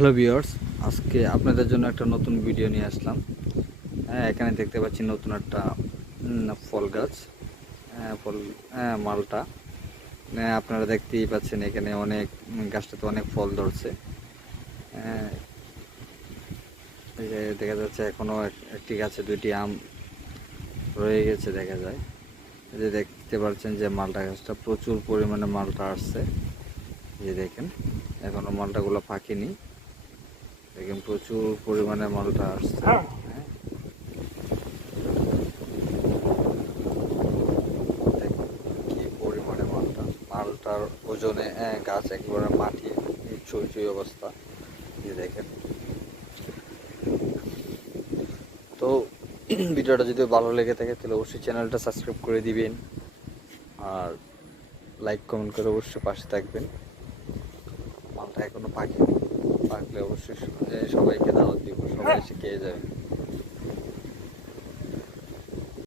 Hello viewers, আজকে আপনাদের জন্য একটা নতুন ভিডিও নিয়ে আসলাম। এখানে দেখতে পাচ্ছি নতুন একটা ফল গাছ, ফল মালটা। আপনারা দেখতেই পাচ্ছেন এখানে অনেক গাছটাতে অনেক ফল ধরছে। আহ, এই যে দেখা যাচ্ছে এখনো একটি গাছে দুইটি আম রয়ে গেছে দেখা যায়। এই যে দেখতে পাচ্ছেন যে মালটা গাছটা প্রচুর পরিমাণে মালটা আসছে। এই যে দেখেন এখনো মালটাগুলো পাকেনি, দেখেন প্রচুর পরিমাণে মালটা আসছে। কি পরিমাণে মালটার ওজনে গাছ একেবারে মাটি ছুঁই ছুঁই অবস্থা। এই দেখেন। তো ভিডিওটা যদি ভালো লেগে থাকে তাহলে অবশ্যই চ্যানেলটা সাবস্ক্রাইব করে দিবেন, আর লাইক কমেন্ট করে অবশ্যই পাশে থাকবেন। মালটা এখনো পাকেনি, পাকলে অবশ্যই সবাইকে দাওয়াত দিব, সবাই এসে খেয়ে যাবে।